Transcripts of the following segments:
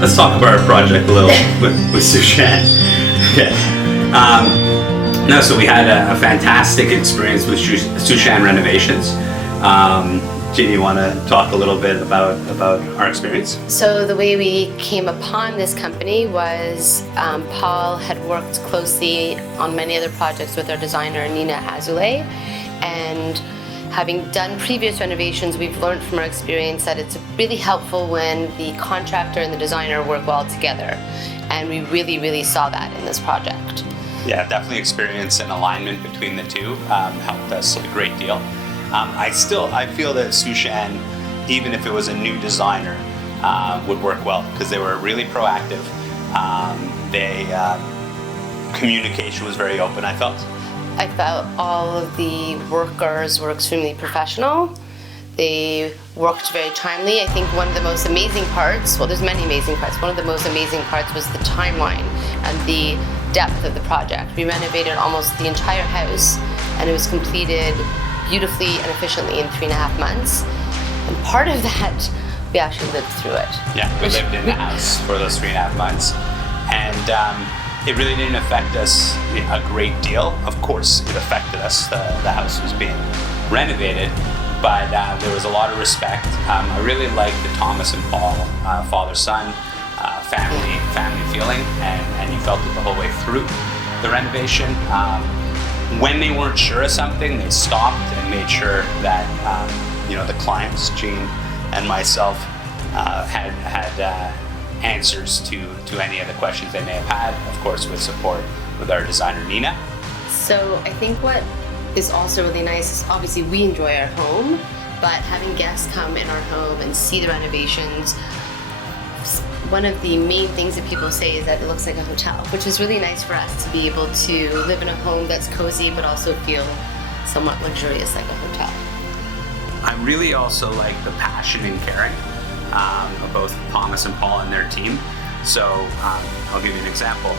let's talk about our project a little with Suchan. Yeah. No, so we had a fantastic experience with Suchan Renovations. Ginny, you want to talk a little bit about our experience? So the way we came upon this company was Paul had worked closely on many other projects with our designer Nina Azoulay, and having done previous renovations, we've learned from our experience that it's really helpful when the contractor and the designer work well together, and we really saw that in this project. Yeah, definitely experience and alignment between the two helped us a great deal. I feel that Suchan, even if it was a new designer, would work well because they were really proactive. Communication was very open, I felt. I felt all of the workers were extremely professional. They worked very timely. I think one of the most amazing parts, well, there's many amazing parts, one of the most amazing parts was the timeline and the depth of the project. We renovated almost the entire house, and it was completed beautifully and efficiently in 3.5 months. And part of that, we actually lived through it. Yeah, we lived in the house for those 3.5 months. And it really didn't affect us a great deal. Of course, it affected us. The house was being renovated, but there was a lot of respect. I really liked the Thomas and Paul father-son family feeling, and you felt it the whole way through the renovation. When they weren't sure of something, they stopped and made sure that the clients, Jean and myself, had answers to any of the questions they may have had, of course with support with our designer Nina. So I think what is also really nice is obviously we enjoy our home, but having guests come in our home and see the renovations, one of the main things that people say is that it looks like a hotel, which is really nice for us to be able to live in a home that's cozy but also feel somewhat luxurious like a hotel. I really also like the passion and caring of both Thomas and Paul and their team. So I'll give you an example.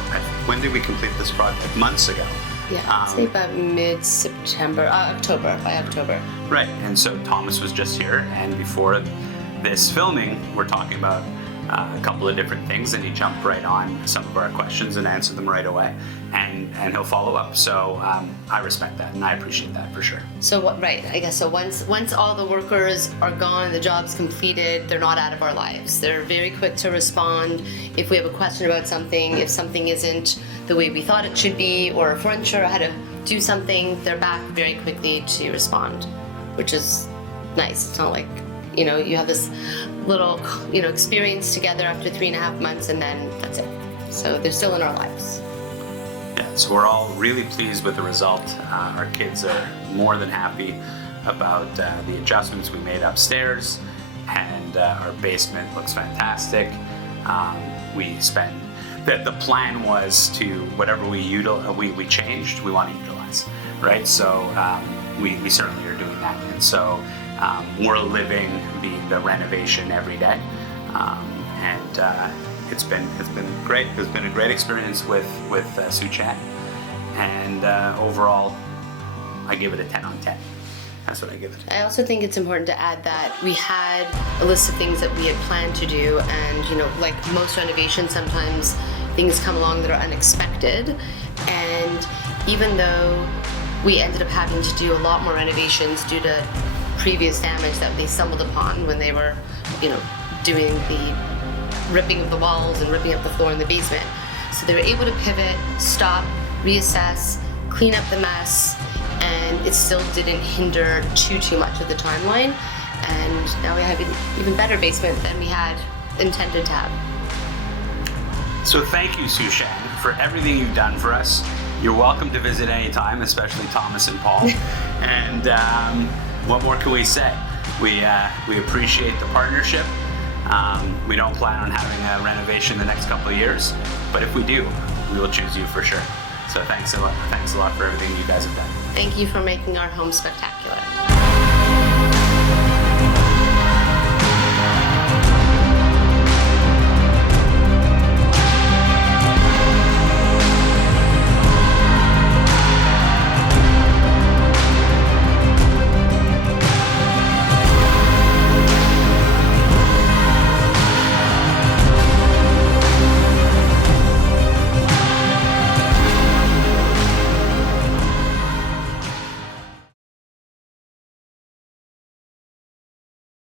When did we complete this project? Months ago. Yeah, I'd say about mid-September, by October. Right, and so Thomas was just here, and before this filming, we're talking about a couple of different things, and he jumped right on some of our questions and answered them right away, and he'll follow up. So I respect that, and I appreciate that for sure. So once all the workers are gone, the job's completed, they're not out of our lives. They're very quick to respond. If we have a question about something, if something isn't the way we thought it should be, or if we're unsure how to do something, they're back very quickly to respond, which is nice. It's not like you have this little experience together after 3.5 months and then that's it. So they're still in our lives. Yeah, so we're all really pleased with the result. Our kids are more than happy about the adjustments we made upstairs, and our basement looks fantastic. The plan was to whatever we changed, we want to utilize, right? So we certainly are doing that, and so we're living the renovation every day, and it's been great. It's been a great experience with Suchan, and overall, I give it a 10 on 10. That's what I give it. I also think it's important to add that we had a list of things that we had planned to do, and like most renovations, sometimes things come along that are unexpected, and even though we ended up having to do a lot more renovations due to previous damage that they stumbled upon when they were, doing the ripping of the walls and ripping up the floor in the basement. So they were able to pivot, stop, reassess, clean up the mess, and it still didn't hinder too much of the timeline. And now we have an even better basement than we had intended to have. So thank you, Suchan, for everything you've done for us. You're welcome to visit anytime, especially Thomas and Paul. And what more can we say? We appreciate the partnership. We don't plan on having a renovation the next couple of years, but if we do, we will choose you for sure. So thanks a lot for everything you guys have done. Thank you for making our home spectacular.